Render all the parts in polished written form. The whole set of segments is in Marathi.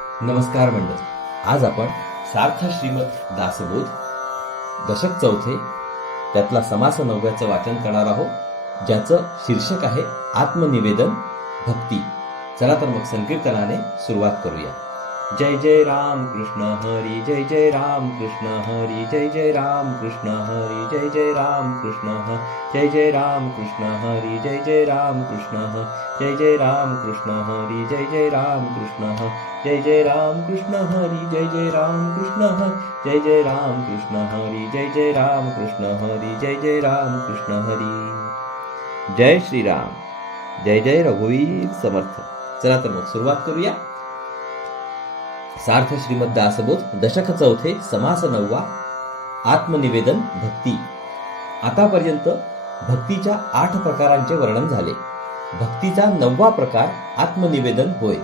नमस्कार मंडळ. आज आपण सार्थ श्रीमद दासबोध दशक चौथे त्यातला समास नवव्याचं वाचन करणार आहोत, ज्याचं शीर्षक आहे आत्मनिवेदन भक्ती. चला तर मग संकीर्तनाने सुरुवात करूया. जय जय राम कृष्ण हरी, जय जय राम कृष्ण हरी, जय जय राम कृष्ण हरी, जय जय राम कृष्ण जय जय राम कृष्ण हरी, जय जय राम कृष्ण जय जय राम कृष्ण हरी, जय जय राम कृष्ण जय जय राम कृष्ण हरी, जय जय राम कृष्ण जय जय राम कृष्ण हरी, जय जय राम कृष्ण हरी, जय जय राम कृष्ण हरी. जय श्रीराम, जय जय रघुवीर समर्थ. चला तर मग सुरुवात करूया. सार्थ श्रीमद दासबोध दशक चौथे समास नववा आत्मनिवेदन भक्ती. आतापर्यंत भक्तीच्या 8 प्रकारांचे वर्णन झाले. भक्तीचा 9वा प्रकार आत्मनिवेदन होय.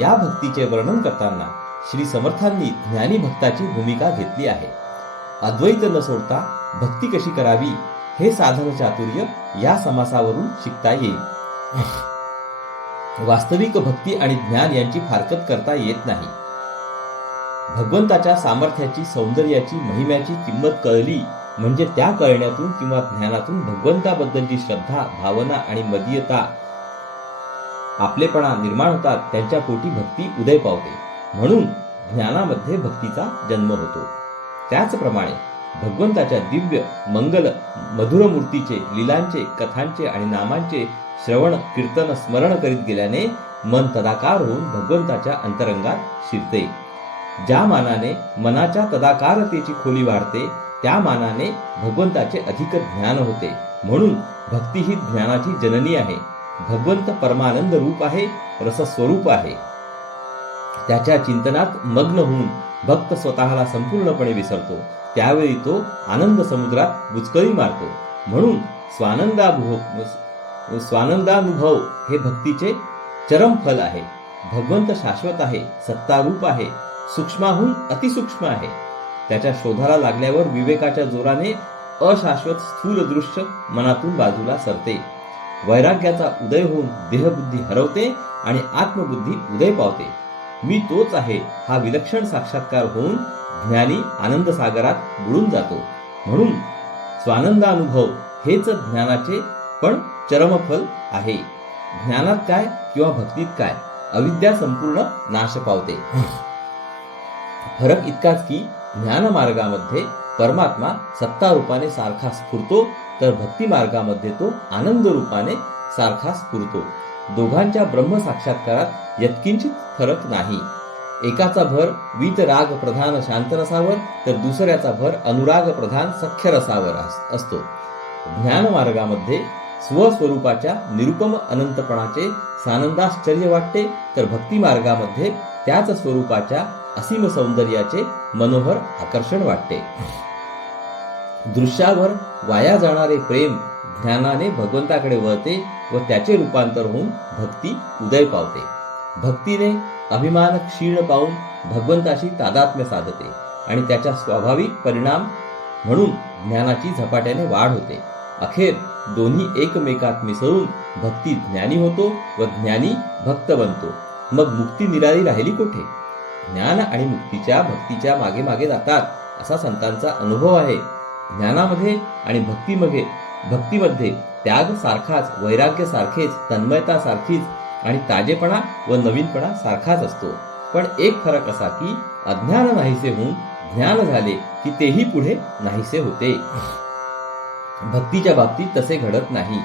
या भक्तीचे वर्णन करताना श्री समर्थांनी ज्ञानी भक्ताची भूमिका घेतली आहे. अद्वैत न सोडता भक्ती कशी करावी हे साधन चातुर्य या समासावरून शिकता येईल. वास्तविक भक्ती आणि ज्ञान यांची फारकत करता येत नाही. भगवंताच्या सामर्थ्याची, सौंदर्याची, महिम्याची किंमत कळली म्हणजे त्या कळण्यातून किंवा ज्ञानातून भगवंताबद्दलची श्रद्धा, भावना आणि मदीयता, आपलेपणा निर्माण होतात. त्यांच्या पोटी भक्ती उदय पावते. म्हणून ज्ञानामध्ये भक्तीचा जन्म होतो. त्याचप्रमाणे भगवंताच्या दिव्य, मंगल, मधुर मूर्तीचे, लीलांचे, कथांचे आणि नामांचे श्रवण, कीर्तन, स्मरण करीत गेल्याने मन तदाकार होऊन भगवंताच्या अंतरंगात शिरते. ज्या मानाने मनाच्या तदाकारतेची खोली वाढते, त्या मानाने भगवंताचे अधिक ज्ञान होते. म्हणून भक्ती ही ज्ञानाची जननी आहे. भगवंत परमानंद रूप आहे, रसस्वरूप आहे. त्याच्या चिंतनात मग्न होऊन भक्त स्वतःला संपूर्णपणे विसरतो. त्यावेळी तो आनंद समुद्रात बुचकळी मारतो. म्हणून स्वानंदानुभव हे भक्तीचे चरम फल आहे. भगवंत शाश्वत आहे, सत्तारूप आहे, सूक्ष्माहून अतिसूक्ष्म आहे. त्याच्या शोधाला लागल्यावर विवेकाच्या जोराने अशाश्वत स्थूल दृश्य मनातून बाजूला सरते. वैराग्याचा उदय होऊन देहबुद्धी हरवते आणि आत्मबुद्धी उदय पावते. मी तोच आहे हा विलक्षण साक्षात्कार होऊन ज्ञानी आनंद सागरात बुडून जातो. म्हणून स्वानंदानुभव हेच ज्ञानाचे पण चरमफल आहे. ज्ञानात काय किंवा भक्तीत काय, अविद्या संपूर्ण नाश पावते. फरक इतकाच की ज्ञान मार्गामध्ये परमात्मा सत्ता रूपाने सारखा स्फुरतो, तर भक्ती मार्गामध्ये तो आनंद रूपाने सारखा स्फुरतो. दोघांच्या ब्रह्म साक्षात्कारात यत्किंचित फरक नाही. एकाचा भर वीतराग प्रधान शांतरसावर, तर दुसऱ्याचा भर अनुराग प्रधान सख्यरसावर असतो. ज्ञान मार्गामध्ये स्वस्वरूपाच्या निरुपम अनंतपणाचे सानंदाश्चर्य वाटते, तर भक्ती मार्गामध्ये त्याच स्वरूपाच्या असीम सौंदर्याचे मनोहर आकर्षण वाटते. दृश्यावर वाया जाणारे प्रेम ज्ञानाने भगवंताकडे वळते व त्याचे रूपांतर होऊन भक्ती उदय पावते. भक्तीने अभिमान क्षीण पावून भगवंताशी तादात्म्य साधते आणि त्याच्या स्वाभाविक परिणाम म्हणून ज्ञानाची झपाट्याने वाढ होते. अखेर दोन्ही एकमेकात मिसळून भक्ती ज्ञानी होतो व ज्ञानी भक्त बनतो. मग मुक्ती निराळी राहिली कोठे? ज्ञान आणि मुक्तीच्या भक्तीच्या मागे मागे जातात असा संतांचा अनुभव आहे. ज्ञानामध्ये आणि भक्तीमध्ये त्याग सारखाच, वैराग्य सारखेच, तन्मयता सारखीच आणि ताजेपणा व नवीनपणा सारखाच असतो. पण एक फरक असा की अज्ञान नाहीसे होऊन ज्ञान झाले की तेही पुढे नाहीसे होते. भक्तीच्या बाबतीत तसे घडत नाही.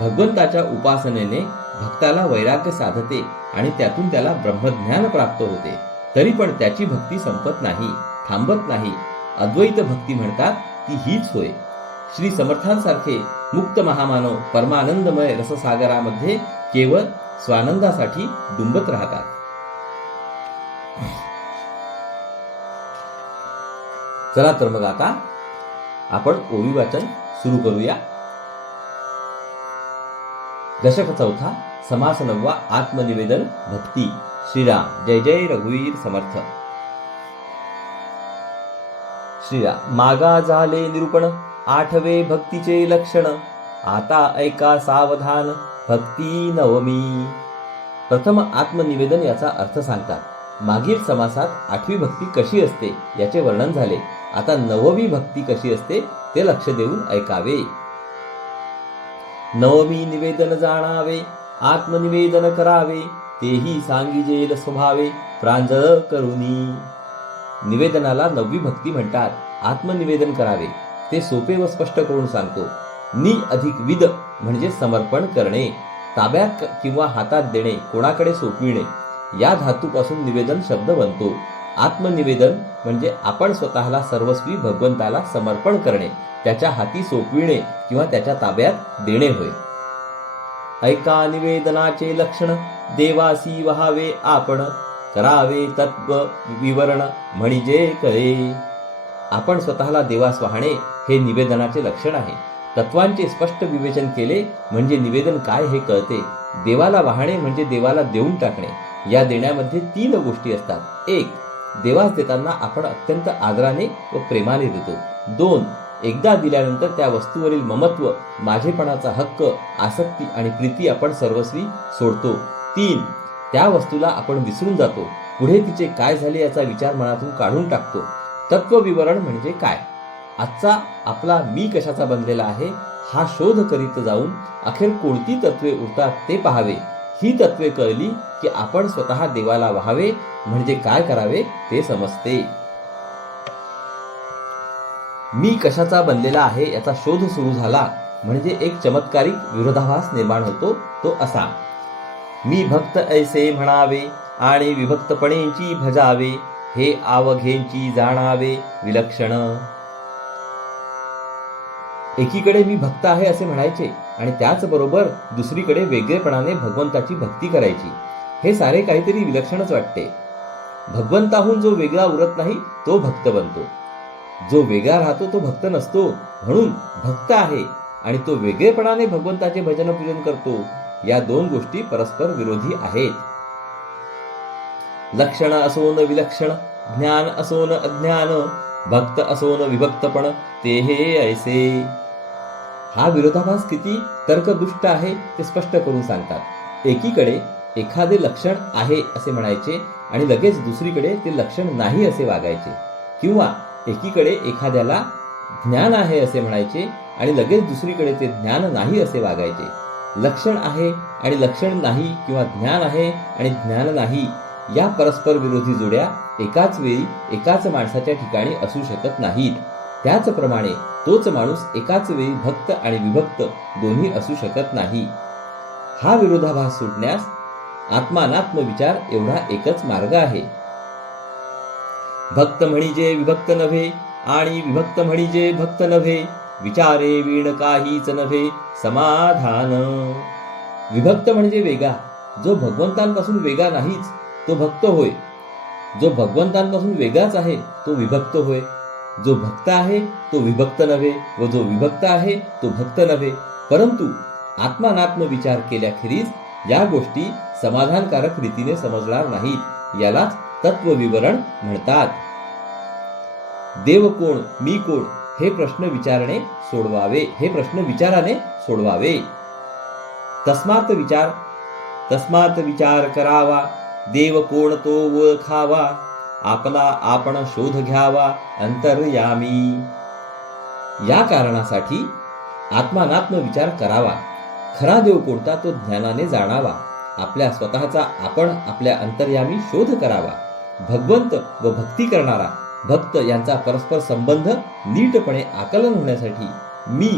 भगवंताच्या उपासनेने भक्ताला वैराग्य साधते आणि त्यातून त्याला ब्रह्मज्ञान प्राप्त होते. तरी पण त्याची भक्ती संपत नाही, थांबत नाही. अद्वैत भक्ती म्हणतात ती हीच होय. श्री समर्थांसारखे मुक्त महामानव परमानंदमय रससागरामध्ये केवळ स्वानंदासाठी डुंबत राहतात. चला तर मग आता आपण ओवी वाचन सुरू करूया. दशक चौथा समास नववा आत्मनिवेदन भक्ती. श्रीराम, जय जय रघुवीर समर्थ. श्रीराम. मागा झाले निरूपण 8वे भक्तीचे लक्षण, आता ऐका सावधान भक्ती नवमी. प्रथम आत्मनिवेदन याचा अर्थ सांगतात. मागील समासात 8वी भक्ती कशी असते याचे वर्णन झाले. आता 9वी भक्ती कशी असते ते लक्ष देऊन ऐकावे. 9वी निवेदन जाणावे, आत्मनिवेदन करावे, तेही सांगिजेल स्वभावे, प्रांजळ करुनी. निवेदनाला 9वी भक्ती म्हणतात. आत्मनिवेदन करावे ते सोपे व स्पष्ट करून सांगतो. नि अधिक विद म्हणजे समर्पण करणे, ताब्यात किंवा हातात देणे, कोणाकडे सोपविणे. या धातूपासून निवेदन शब्द बनतो. आत्मनिवेदन म्हणजे आपण स्वतःला सर्वस्वी भगवंताला समर्पण करणे, त्याच्या हाती सोपविणे किंवा त्याच्या ताब्यात देणे होय. ऐका निवेदनाचे लक्षण, देवासी वहावे आपण, करावे तत्व विवरण म्हणजे कळे. आपण स्वतःला देवास वाहणे हे निवेदनाचे लक्षण आहे. तत्वांचे स्पष्ट विवेचन केले म्हणजे निवेदन काय हे कळते. देवाला वाहणे म्हणजे देवाला देऊन टाकणे. या देण्यामध्ये 3 गोष्टी असतात. 1. देवास देताना आपण अत्यंत आदराने व प्रेमाने देतो. 2. एकदा दिल्यानंतर त्या वस्तूवरील ममत्व, माझेपणाचा हक्क, आसक्ती आणि प्रीती आपण सर्वस्वी सोडतो. 3. त्या वस्तूला आपण विसरून जातो. पुढे तिचे काय झाले याचा विचार मनातून काढून टाकतो. तत्वविवरण म्हणजे काय? आजचा आपला मी कशाचा बनलेला आहे हा शोध करीत जाऊन अखेर कोणती तत्वे उरतात ते पाहावे. ही तत्वे कळली की आपण स्वतः देवाला व्हावे म्हणजे काय करावे ते समजते. मी कशाचा बनलेला आहे याचा शोध सुरू झाला म्हणजे एक चमत्कारिक विरोधाभास निर्माण होतो. तो असा: मी भक्त ऐसे म्हणावे आणि विभक्तपणेची भजावे, हे आवघेंची जाणावे विलक्षण. एकीकडे मी भक्त आहे असे म्हणायचे आणि त्याचबरोबर दुसरीकडे वेगळेपणाने भगवंताची भक्ती करायची. हे सारे काहीतरी विलक्षणच वाटते. भगवंताहून जो वेगळा उरत नाही तो भक्त बनतो. जो वेगळा राहतो तो भक्त नसतो. म्हणून भक्त आहे आणि तो वेगळेपणाने भगवंताचे भजन पूजन करतो. या 2 गोष्टी परस्पर विरोधी आहेत. लक्षण असोन विलक्षण, ज्ञान असोन अज्ञान, भक्त असोन विभक्तपण, ते हे ऐसे. हा विरोधाभास किती तर्कदुष्ट आहे ते स्पष्ट करून सांगतात. एकीकडे एखादे लक्षण आहे असे म्हणायचे आणि लगेच दुसरीकडे ते लक्षण नाही असे वागायचे, किंवा एकीकडे एखाद्याला ज्ञान आहे असे म्हणायचे आणि लगेच दुसरीकडे ते ज्ञान नाही असे वागायचे. लक्षण आहे आणि लक्षण नाही किंवा ज्ञान आहे आणि ज्ञान नाही या परस्पर विरोधी जोड्या एकाच वेळी एकाच माणसाच्या ठिकाणी असू शकत नाहीत. त्याचप्रमाणे तोच माणूस एकाच वेळी भक्त आणि विभक्त दोन्ही असू शकत नाही. हा विरोधाभास सुटण्यास आत्मानात्म विचार एवढा एकच मार्ग आहे. भक्त म्हणजे विभक्त नव्हे आणि विभक्त म्हणजे भक्त नव्हे, विचारे वीण काहीच नव्हे समाधान. विभक्त म्हणजे वेगळा. जो भगवंतांपासून वेगळा नाहीच तो भक्त होय. जो भगवंतांपासून वेगळाच आहे तो विभक्त होय. जो भक्त आहे तो विभक्त नव्हे व जो विभक्त आहे तो भक्त नव्हे. परंतु आत्मानात्म विचार केल्याखेरीज या गोष्टी समाधानकारक रीतीने समजणार नाहीत. यालाच तत्वविवरण म्हणतात. देव कोण, मी कोण हे प्रश्न विचाराने सोडवावे. तस्मात विचार करावा, देव कोण तो ओळखावा, आपला आपण शोध घ्यावा अंतर्यामी. या कारणासाठी आत्मानात्म विचार करावा. खरा देव कोणता तो ज्ञानाने जाणावा. आपल्या स्वतःचा आपण आपल्या अंतर्यामी शोध करावा. भगवंत व भक्ती करणारा भक्त यांचा परस्पर संबंध नीटपणे आकलन होण्यासाठी मी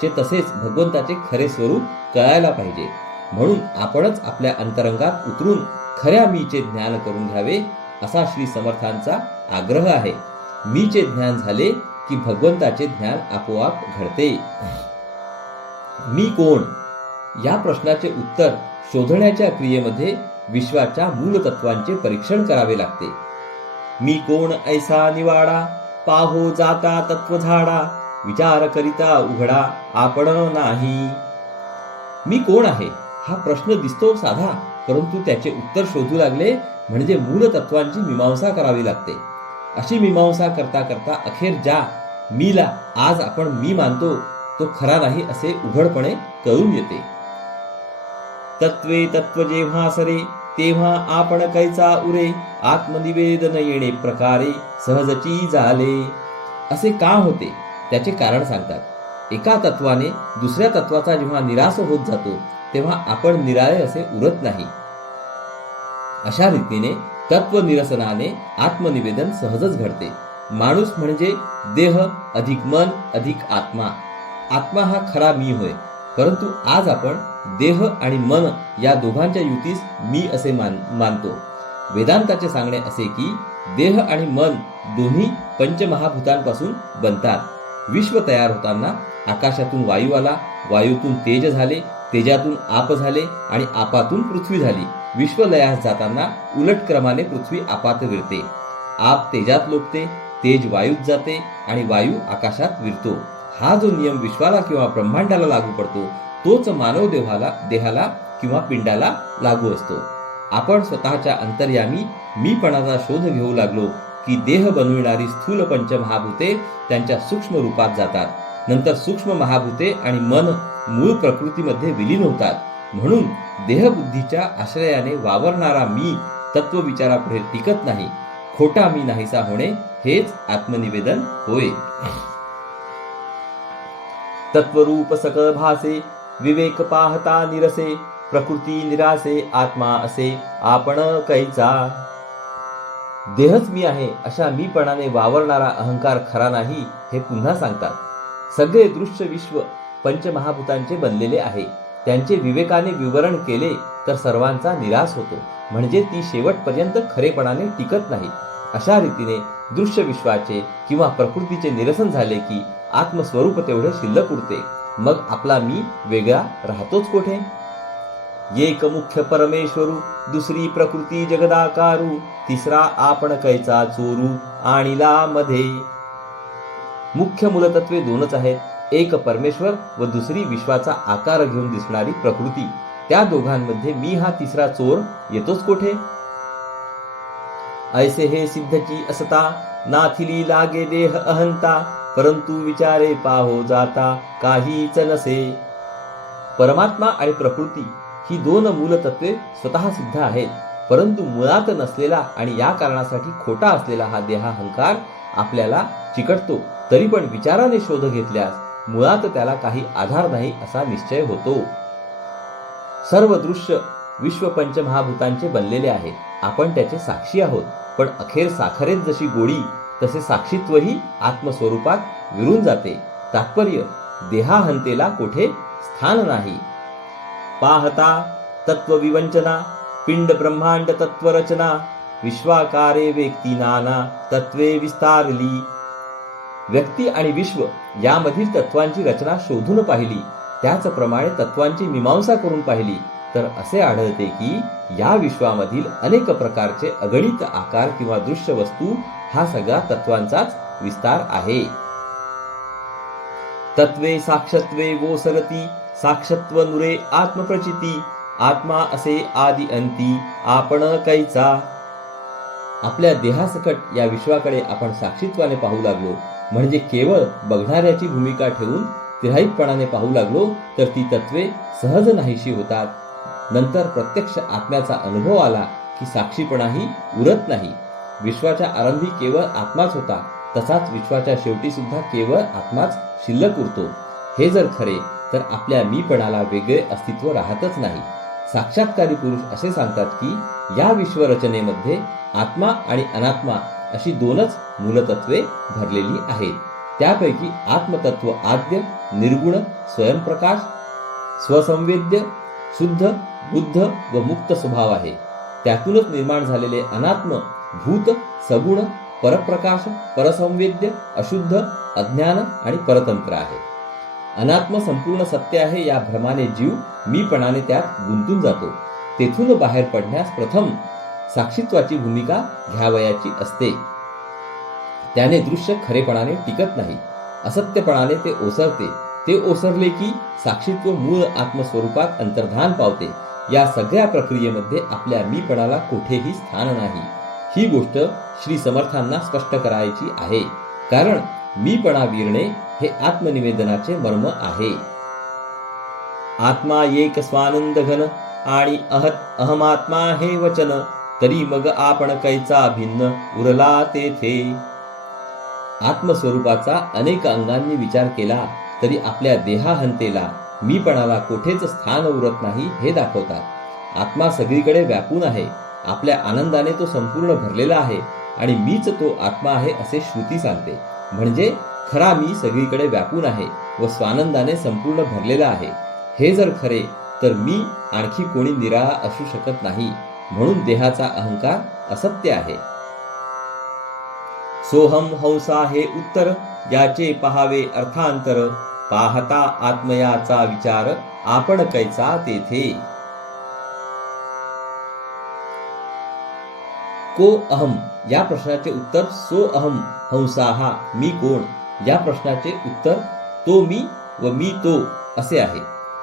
चे तसेच भगवंताचे खरे स्वरूप कळायला पाहिजे. म्हणून आपणच आपल्या अंतरंगात उतरून खऱ्या मीचे ज्ञान करून घ्यावे असा श्री समर्थांचा आग्रह आहे. मीचे ज्ञान झाले की भगवंताचे ज्ञान आपोआप घडते. मी कोण या प्रश्नाचे उत्तर शोधण्याच्या क्रियेमध्ये विश्वाच्या मूल तत्वांचे परीक्षण करावे लागते. मी कोण ऐसा निवाडा, पाहो जाता तत्व झाडा, विचार करिता उघडा आपण नाही. मी कोण आहे हा प्रश्न दिसतो साधा, परंतु त्याचे उत्तर शोधू लागले म्हणजे मूल तत्वांची मीमांसा करावी लागते. अशी मीमांसा करता करता अखेर ज्या मीला आज आपण मी मानतो तो खरा नाही असे उघडपणे कळून येते. तत्वे तत्व जेव्हा सरे, तेव्हा आपण कैचा उरे, आत्मनिवेदन येणे प्रकारे सहजची झाले. असे का होते त्याचे कारण सांगतात. एका तत्वाने दुसऱ्या तत्वाचा जेव्हा निराश होत जातो तेव्हा आपण निराळे असे उरत नाही. अशा रीतीने तत्व निरसनाने आत्मनिवेदन सहजच घडते. माणूस म्हणजे देह अधिक मन अधिक आत्मा. आत्मा हा खरा मी होय, परंतु आज आपण देह आणि मन या दोघांच्या युतीस मी असे मानतो. वेदांताचे सांगणे असे की देह आणि मन दोन्ही पंचमहाभूतांपासून बनतात. विश्व तयार होताना आकाशातून वायू आला, वायूतून तेज झाले, तेजातून आप झाले आणि आपातून पृथ्वी झाली. विश्वलयास जाताना उलट क्रमाने पृथ्वी आपात विरते, आप तेजात लोकते, तेज वायूत जाते आणि वायू आकाशात विरतो. हा जो नियम विश्वाला किंवा ब्रह्मांडाला लागू पडतो तोच मानव देहाला किंवा पिंडाला लागू असतो. आपण स्वतःच्या अंतर्यामी मीपणाचा शोध घेऊ लागलो की देह बनविणारी स्थूल पंचमहाभूते त्यांच्या सूक्ष्म रूपात जातात. नंतर सूक्ष्म महाभूते आणि मन मूळ प्रकृतीमध्ये विलीन होतात. म्हणून देहबुद्धीच्या आश्रयाने वावरणारा मी तत्वविचारापुढे टिकत नाही. खोटा मी नाहीसा होणे हेच आत्मनिवेदन होय. तत्वरूप सकळ भासे, विवेक पाहता निरसे, प्रकृती निरासे, आत्मा असे आपण कैचा. देहच मी आहे अशा मीपणाने वावरणारा अहंकार खरा नाही हे पुन्हा सांगतात. सगळे दृश्य विश्व पंचमहाभूतांचे बनलेले आहे. त्यांचे विवेकाने विवरण केले तर सर्वांचा निराश होतो, म्हणजे ती शेवटपर्यंत खरेपणाने टिकत नाही. अशा रीतीने दृश्य विश्वाचे किंवा प्रकृतीचे निरसन झाले की आत्मस्वरूप तेवढे शिल्लक उरते. मग आपला मी वेगळा राहतोच कोठे. एक मुख्य परमेश्वरू, दुसरी प्रकृती जगदाकारू, तिसरा आपण कैचा चोरू आणिला मध्ये. मुख्य मूलतत्वे दोनच आहेत, एक परमेश्वर व दुसरी विश्वाचा आकार घेऊन दिसणारी प्रकृती. त्या दोघांमध्ये मी हा तिसरा चोर येतोच कोठे. ऐसे हे सिद्धची असता, नाथिली लागे देह अहंता, परंतु विचारे पाहो जाता काहीच नसे. परमात्मा आणि प्रकृती ही दोन मूलतत्वे स्वतः सिद्ध आहेत, परंतु मुळात नसलेला आणि या कारणासाठी खोटा असलेला हा देहाहंकार आपल्याला चिकटतो. तरी पण विचाराने शोध घेतल्यास मुळात त्याला काही आधार नाही असा निश्चय होतो. सर्व दृश्य विश्व पंचमहाभूतांचे बनलेले आहे. आपण त्याचे साक्षी आहोत, पण अखेर साखरेत जशी गोडी तसे साक्षीत्वही आत्मस्वरूपात विरून जाते. तात्पर्य, देहाहंतेला कोठे स्थान नाही. पाहता तत्वविवंचना, पिंड ब्रह्मांड तत्वरचना, विश्वाकारे व्यक्ती नाना तत्वे विस्तारली. व्यक्ती आणि विश्व यामधील तत्वांची रचना शोधून पाहिली, त्याचप्रमाणे तत्वांची मीमांसा करून पाहिली तर असे आढळते की या विश्वामधील अनेक प्रकारचे अगणित आकार किंवा दृश्य वस्तू हा सगळा तत्वांचाच विस्तार आहे. तत्वे साक्षत्वे वोसरती, साक्षत्व नुरे आत्मप्रचिती, आत्मा असे आदि अंती आपण कैचा. आपल्या देहासकट या विश्वाकडे आपण साक्षीत्वाने पाहू लागलो, म्हणजे केवळ बघणाऱ्याची भूमिका ठेवून तिराहितपणाने पाहू लागलो तर ती तत्वे सहज नाहीशी होतात. नंतर प्रत्यक्ष आत्म्याचा अनुभव आला की साक्षीपणाही उरत नाही. विश्वाच्या आरंभी केवळ आत्माच होता, तसाच विश्वाच्या शेवटी सुद्धा केवळ आत्माच शिल्लक उरतो. हे जर खरे तर आपल्या मीपणाला वेगळे अस्तित्व राहतच नाही. साक्षात्कारी पुरुष असे सांगतात की या विश्वरचनेमध्ये आत्मा आणि अनात्मा अशी दोनच मूलतत्वे भरलेली आहेत. त्यापैकी आत्मतत्व आद्य, निर्गुण, स्वयंप्रकाश, स्वसंवेद्य, शुद्ध, बुद्ध व मुक्त स्वभाव आहे. त्यातूनच निर्माण झालेले अनात्म भूत, सगुण, परप्रकाश, परसंवेद्य, अशुद्ध, अज्ञान आणि परतंत्र आहे. अनात्म संपूर्ण सत्य आहे या भ्रमाने जीव मीपणाने त्यात गुंतून जातो. तेथून बाहेर पडण्यास प्रथम साक्षीत्वाची भूमिका घ्यावयाची असते. त्याने दृश्य खरेपणाने टिकत नाही, असत्यपणाने ते ओसरते. ते ओसरले की साक्षीत्व मूळ आत्मस्वरूपात अंतर्धान पावते. या सगळ्या प्रक्रियेमध्ये आपल्या मीपणाला कोठेही स्थान नाही. ही गोष्ट श्री समर्थांना स्पष्ट करायची आहे, कारण मीपणा विरणे हे आत्मनिवेदनाचे मर्म आहे. आत्मा एक स्वानंद घन, आणि अहमात्मा हे वचन, तरी मग आपण कैचा भिन्न उरला तेथे. आत्मस्वरूपाचा अनेक अंगांनी विचार केला तरी आपल्या देहाहंतेला मीपणाला कोठेच स्थान उरत नाही हे दाखवतात. आत्मा सगळीकडे व्यापून आहे. आपल्या आनंदाने तो संपूर्ण भरलेला आहे आणि मीच तो आत्मा आहे असे श्रुती सांगते. म्हणजे खरा मी सगळीकडे व्यापून आहे व स्वानंदाने संपूर्ण भरलेला आहे. हे जर खरे तर मी आणखी कोणी निराळा असू शकत नाही. म्हणून देहाचा अहंकार असत्य आहे. सोहम हंसा हे उत्तर, याचे पहावे अर्थांतर. पाहता आत्मयाचा विचार, आपण कैचा तेथे. को अहम या प्रश्नाचे उत्तर सो अहम हंसाहा मी कोण या प्रश्नाचे उत्तर तो मी व मी तो असे आहे.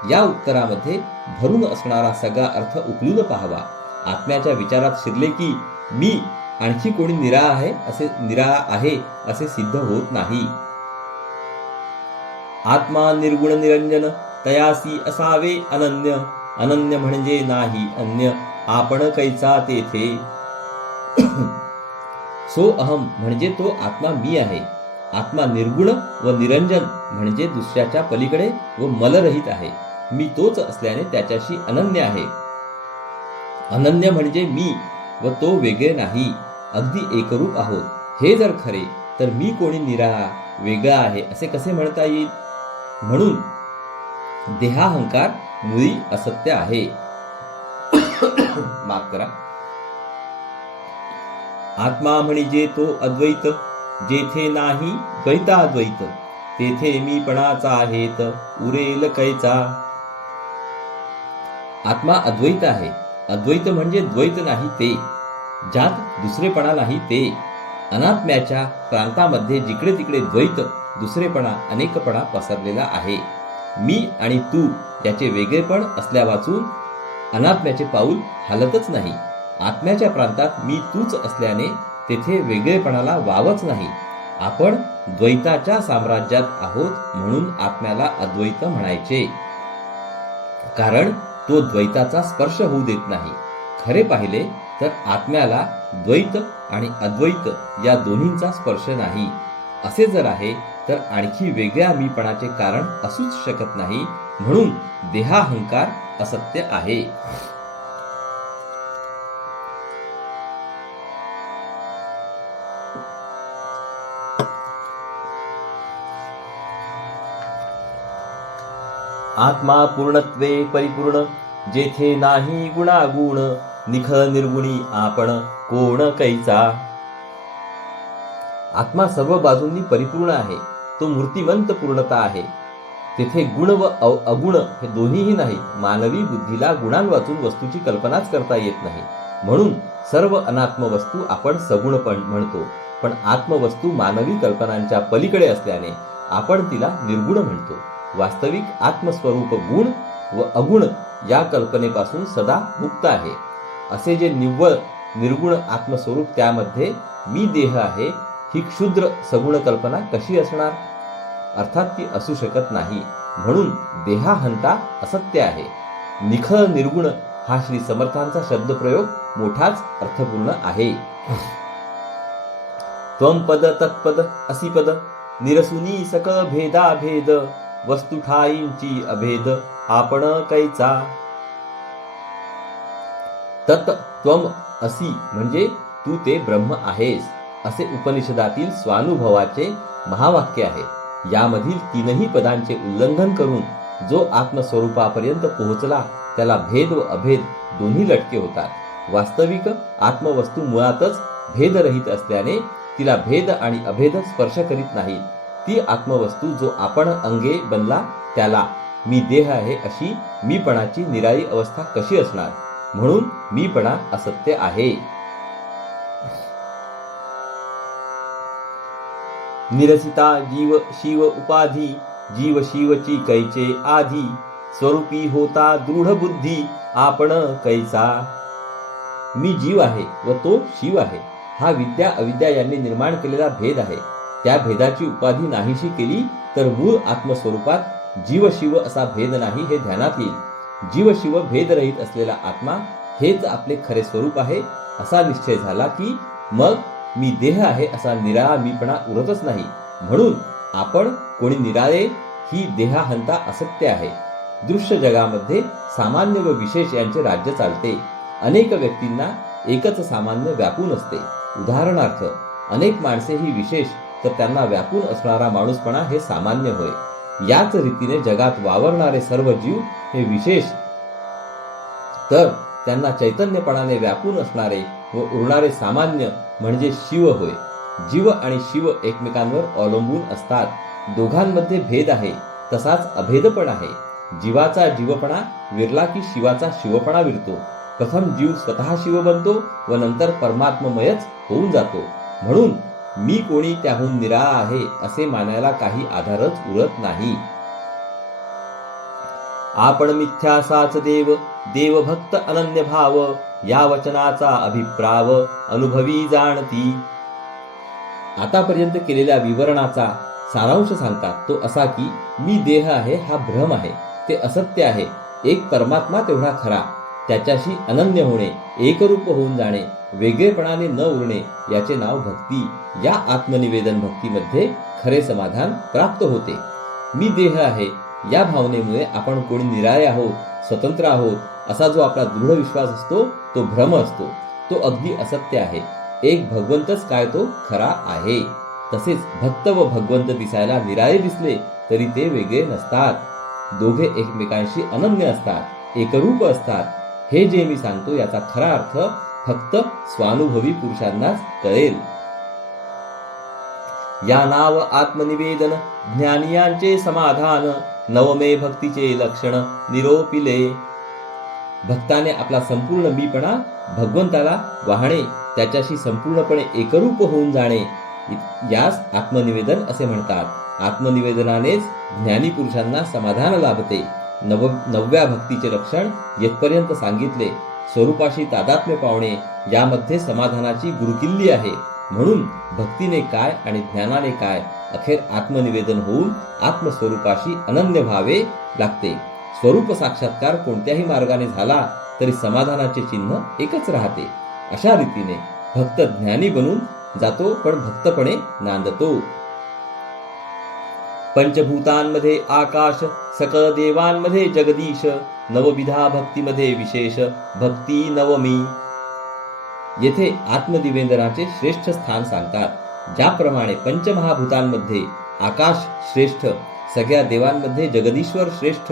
या उत्तरामध्ये भरून असणारा सगळा अर्थ उकलून पाहावा. आत्म्याच्या विचारात शिरले की मी आणखी कोणी निराळा आहे असे सिद्ध होत नाही. आत्मा निर्गुण निरंजन, तयासी असावे अनन्य. अनन्य म्हणजे नाही अन्य, आपण कैचा तेथे. सो अहम म्हणजे तो आत्मा मी आहे. आत्मा निर्गुण व निरंजन म्हणजे दुसऱ्याच्या पलीकडे व मलरहित आहे. मी तोच असल्याने त्याच्याशी अनन्य आहे. अनन्य म्हणजे मी व तो वेगळे नाही, अगदी एकरूप आहोत. हे जर खरे तर मी कोणी निराळा वेगळा आहे असे कसे म्हणता येईल. म्हणून देहाहंकार मुळी असत्य आहे. माफ करा. आत्मा म्हणजे तो अद्वैत, जेथे नाही द्वैताद्वैत, तेथे मीपणाचा हेत उरेल कैचा. आत्मा अद्वैत आहे. अद्वैत म्हणजे द्वैत नाही ते, ज्यात दुसरेपणा नाही ते. अनात्म्याच्या प्रांतामध्ये जिकडे तिकडे द्वैत, दुसरेपणा, अनेकपणा पसरलेला आहे. मी आणि तू याचे वेगळेपण असल्यावाचून अनात्म्याचे पाऊल हालतच नाही. आत्म्याच्या प्रांतात मी तूच असल्याने तेथे वेगळेपणाला वावच नाही. आपण द्वैताच्या साम्राज्यात आहोत म्हणून आत्म्याला अद्वैत म्हणायचे, कारण तो द्वैताचा स्पर्श होऊ देत नाही. खरे पाहिले तर आत्म्याला द्वैत आणि अद्वैत या दोन्हींचा स्पर्श नाही. असे जर आहे तर आणखी वेगळ्या मीपणाचे कारण असूच शकत नाही. म्हणून देहाहंकार असत्य आहे. आत्मा पूर्णत्वे परिपूर्ण, जेथे नाही गुणागुण, निख निर्गुणी आपण कोण कैचा. आत्मा सर्व बाजूंनी परिपूर्ण आहे. तो मूर्तिमंत पूर्णता आहे. तेथे गुण व अगुण हे दोन्हीही नाही. मानवी बुद्धीला गुणांवाचून वस्तूची कल्पनाच करता येत नाही. म्हणून सर्व अनात्म वस्तू आपण सगुण म्हणतो. पण आत्मवस्तू मानवी कल्पनांच्या पलीकडे असल्याने आपण तिला निर्गुण म्हणतो. वास्तविक आत्मस्वरूप गुण व अगुण या कल्पनेपासून सदा मुक्त आहे. असे जे निव्वळ निर्गुण आत्मस्वरूप, त्यामध्ये मी देह आहे ही क्षुद्र सगुण कल्पना कशी असणार. अर्थात ती असू शकत नाही. म्हणून देहाहंता असत्य आहे. निख निर्गुण हा श्री समर्थांचा शब्दप्रयोग मोठाच अर्थपूर्ण आहे. त्वम पद तत्पद असी पद, निरसुनी सकळ भेदा भेद, वस्तू ठाईंची अभेद आपण कैचा. तत् त्वम असी म्हणजे तू ते ब्रह्म आहेस असे उपनिषदातील स्वानुभवाचे महावाक्य आहे. यामधील तीनही पदांचे उल्लंघन करून जो आत्मस्वरूपापर्यंत पोहोचला त्याला भेद व अभेद दोन्ही लटके होतात. वास्तविक आत्मवस्तू मुळातच भेदरहित असल्याने तिला भेद आणि अभेद स्पर्श करीत नाही. ती आत्मवस्तू जो आपण अंगे बनला त्याला मी देह आहे अशी मीपणाची निराळी अवस्था कशी असणार. म्हणून मीपणा असत्य आहे. निरसिता जीव शिव उपाधी, जीव शिवची कैचे आधी, स्वरूपी होता दृढ बुद्धी आपण कैचा. मी जीव आहे व तो शिव आहे. हा विद्या अविद्या यांनी निर्माण केलेला भेद आहे. त्या भेदाची उपाधी नाहीशी केली तर मूळ आत्मस्वरूपात जीव शिव असा भेद नाही हे ध्यानात येईल. जीव शिव भेदरहित असलेला आत्मा हेच आपले खरे स्वरूप आहे असा निश्चय झाला की मग मी देह आहे असा निराळा मीपणा उरतच नाही. म्हणून आपण कोणी निराळे ही देहाहंता असत्य आहे. दृश्य जगामध्ये सामान्य व विशेष यांचे राज्य चालते. अनेक व्यक्तींना एकच सामान्य व्यापून असते. उदाहरणार्थ अनेक माणसे ही विशेष तर त्यांना व्यापून असणारा माणूसपणा हे सामान्य होय. याच रीतीने जगात वावरणारे सर्व जीव हे विशेष तर त्यांना चैतन्यपणाने व्यापून असणारे व उरणारे सामान्य म्हणजे शिव होय. जीव आणि शिव एकमेकांवर अवलंबून असतात. दोघांमध्ये भेद आहे तसाच अभेद पण आहे. जीवाचा जीवपणा विरला की शिवाचा शिवपणा विरतो. प्रथम जीव स्वतः शिव बनतो व नंतर परमात्ममयच होऊन जातो. म्हणून मी कोणी त्याहून निराळा आहे असे मानायला काही आधारच उरत नाही. आपण मिथ्यासाच देव देव भक्त अनन्य भाव या वचनाचा अभिप्राव अनुभवी जाणती. आतापर्यंत केलेल्या विवरणाचा सारांश सांगतात तो असा की मी देह आहे हा भ्रम आहे, ते असत्य आहे. एक परमात्मा तेवढा खरा, त्याच्याशी अनन्य होणे, एकरूप होऊन जाणे, वेगळेपणाने न उरणे याचे नाव भक्ती. या आत्मनिवेदन भक्तीमध्ये खरे समाधान प्राप्त होते. मी देह आहे या भावनेमुळे आपण कोणी निराळे आहोत, स्वतंत्र आहोत असा जो आपला दृढ विश्वास असतो तो भ्रम असतो. तो अगदी असत्य आहे. एक भगवंतच काय तो खरा आहे. तसेच भक्त व भगवंत दिसायला निराळे दिसले तरी ते वेगळे नसतात. दोघे एकमेकांशी अनन्य असतात, एकरूप असतात. हे जे मी सांगतो याचा खरा अर्थ फक्त स्वानुभवी पुरुषांनाच कळेल. या नाव आत्मनिवेदन ज्ञानियांचे समाधान नवमे भक्तीचे लक्षण निरोपिले. भक्ताने आपला संपूर्ण मीपणा भगवंताला वाहणे, त्याच्याशी संपूर्णपणे एकरूप होऊन जाणे यास आत्मनिवेदन असे म्हणतात. आत्मनिवेदनानेच ज्ञानी पुरुषांना समाधान लाभते. नवव्या भक्तीचे लक्षण येथपर्यंत सांगितले. स्वरूपाशी तादात्म्य पावणे यामध्ये समाधानाची गुरुकिल्ली आहे. म्हणून भक्तीने काय आणि ज्ञानाने काय अखेर आत्मनिवेदन होऊन आत्मस्वरूपाशी अनन्य व्हावे लागते. स्वरूप साक्षात्कार कोणत्याही मार्गाने झाला तरी समाधानाचे चिन्ह एकच राहते. अशा रीतीने भक्त ज्ञानी बनून जातो पण भक्तपणे नांदतो. पंचभूतांमध्ये आकाश, सकळ देवांमध्ये जगदीश, नवविधा भक्तीमध्ये विशेष भक्ती नवमी. येथे आत्मनिवेदनाचे श्रेष्ठ स्थान सांगतात. ज्याप्रमाणे पंचमहाभूतांमध्ये आकाश श्रेष्ठ, सगळ्या देवांमध्ये जगदीश्वर श्रेष्ठ,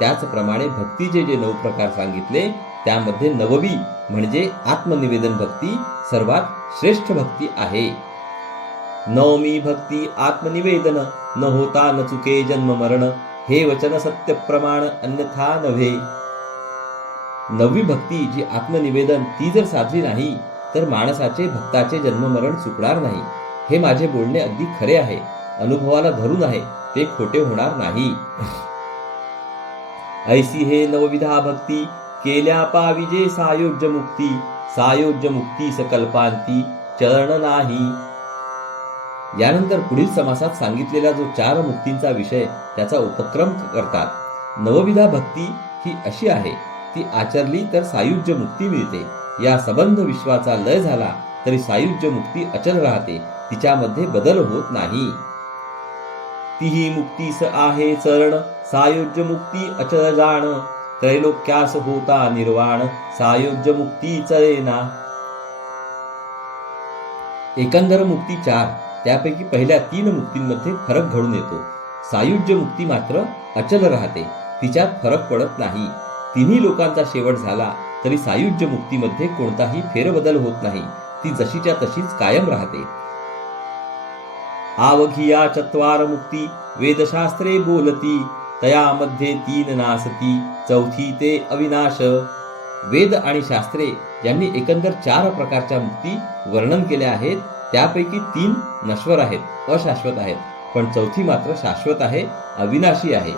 त्याचप्रमाणे भक्तीचे जे 9 प्रकार सांगितले त्यामध्ये नववी म्हणजे आत्मनिवेदन भक्ती सर्वात श्रेष्ठ भक्ती आहे. नवमी भक्ती आत्मनिवेदन, न होता न चुके जन्म मरण, हे वचन सत्य प्रमाण अन्यथा नव्हे. नववी भक्ती जी आत्मनिवेदन ती जर साधली नाही तर माणसाचे भक्ताचे जन्ममरण चुकणार नाही. हे माझे बोलणे अगदी खरे आहे, अनुभवाला धरून आहे, ते खोटे होणार नाही. ऐसी हे नवविधा भक्ती केल्या पाविजे सायोज्य मुक्ती, सायोज्य मुक्ती सकल्पांती चरण नाही. यानंतर पुढील समासात सांगितलेला जो 4 मुक्तींचा विषय त्याचा उपक्रम करतात. नवविधा भक्ती ही अशी आहे, ती आचरली तर सायुज्य मुक्ती मिळते. या संबंध विश्वाचा लय झाला तरी सायुज्य मुक्ती अचल राहते, तिच्यामध्ये बदल होत नाही. तीही मुक्तीस आहे चरण, सायुज्य मुक्ती अचल जाण, त्रैलोक्यास होता निर्वाण, सायुज्य मुक्ती चलेना. एकंदर मुक्ती 4, त्यापैकी पहिल्या 3 मुक्तींमध्ये फरक घडून येतो. सायुज्य मुक्ती मात्र अचल राहते, तिच्यात फरक पडत नाही. तिन्ही लोकांचा शेवट झाला तरी सायुज्य मुक्तीमध्ये कोणताही फेरबदल होत नाही, ती जशीच्या तशीच कायम राहते. आवघिया 4 मुक्ती वेदशास्त्रे बोलती, तयामध्ये 3 नासती, चौथी ते अविनाश. वेद आणि शास्त्रे यांनी एकंदर 4 प्रकारच्या मुक्ती वर्णन केल्या आहेत. त्यापैकी 3 नश्वर आहेत, अशाश्वत आहेत, पण चौथी मात्र शाश्वत आहे, अविनाशी आहे.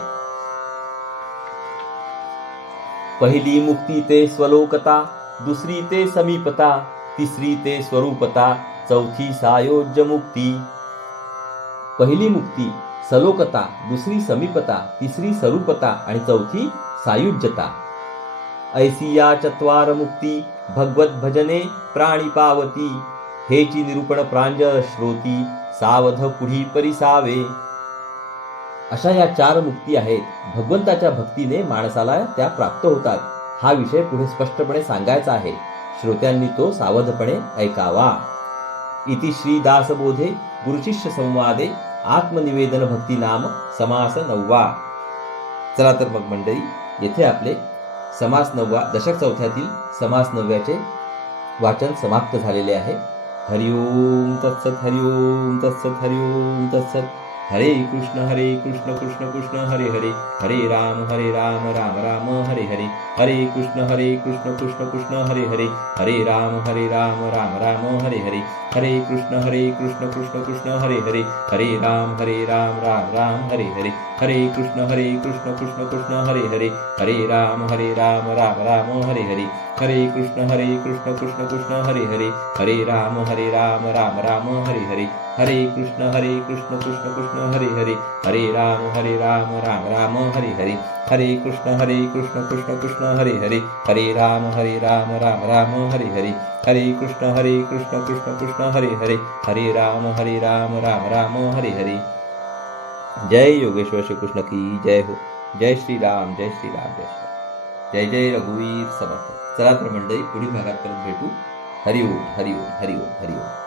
पहिली मुक्ती ते स्वलोकता, दुसरी ते समीपता, तिसरी ते स्वरूपता, चौथी सायोज्य मुक्ती. पहिली मुक्ती सलोकता, दुसरी समीपता, तिसरी स्वरूपता आणि चौथी सायुज्यता. ऐसी या चत्वार मुक्ती भगवत भजने प्राणी पावती, हेची निरूपण प्रांजळ श्रोती सावध पुढी परिसावे. अशा या 4 मुक्ती आहेत. भगवंताच्या भक्तीने माणसाला त्या प्राप्त होतात. हा विषय पुढे स्पष्टपणे सांगायचा आहे. श्रोत्यांनी तो सावधपणे ऐकावा. इति श्री दासबोधे गुरुशिष्य संवादे आत्मनिवेदन भक्ती नाम समास 9. चला तर मग मंडळी, येथे आपले समास 9 दशक 4 समास 9 वाचन समाप्त झालेले आहे. हरिओम तत्सत, हरिओम तत्सत, हरिओम तत्सत. हरे कृष्ण कृष्ण कृष्ण हरे हरे, हरे राम राम राम हरे हरे, हरे कृष्ण कृष्ण कृष्ण हरे हरे, हरे राम राम राम हरे हरे, हरे कृष्ण कृष्ण कृष्ण हरे हरे, हरे राम राम राम हरे हरे, हरे कृष्ण कृष्ण कृष्ण हरे हरे, हरे राम राम राम हरे हरे, हरे कृष्ण कृष्ण कृष्ण हरे हरे, हरे राम राम राम हरे हरे, हरे कृष्ण कृष्ण कृष्ण हरे हरे, हरे राम राम हरे हरे, हरे कृष्ण कृष्ण कृष्ण हरे हरे, हरे राम राम हरे हरे, हरे कृष्ण कृष्ण कृष्ण हरे हरे, हरे राम राम हरे हरे. जय योगेश्वर श्री कृष्ण की जय हो. जय श्रीराम, जय श्रीराम, जय श्रीराम. जय जय रघुवीर समर्थ. चला तर मंडळी, पुढील भागात परत भेटू. हरिओम हरिओम हरिओम हरिओम.